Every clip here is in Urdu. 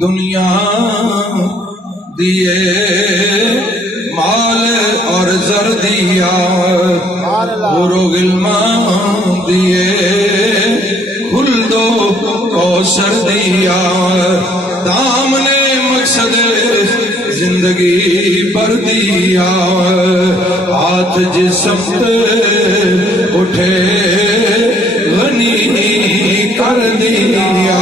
دنیا دیے مال اور زر دیا حور و غلمان دیے خلد و کوثر دیا دامن مقصد زندگی پر دیا ہاتھ جس سمت اٹھے غنی کر دیا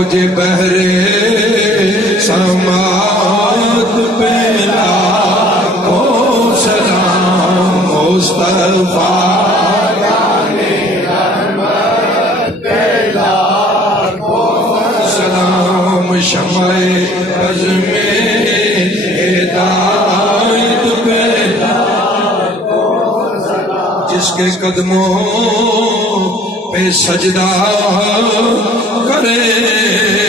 موج بحرے سماعت پہلا کو سلام مصطفیٰ شمع عزم ہدایت پہ جس کے قدموں پہ سجدہ کرے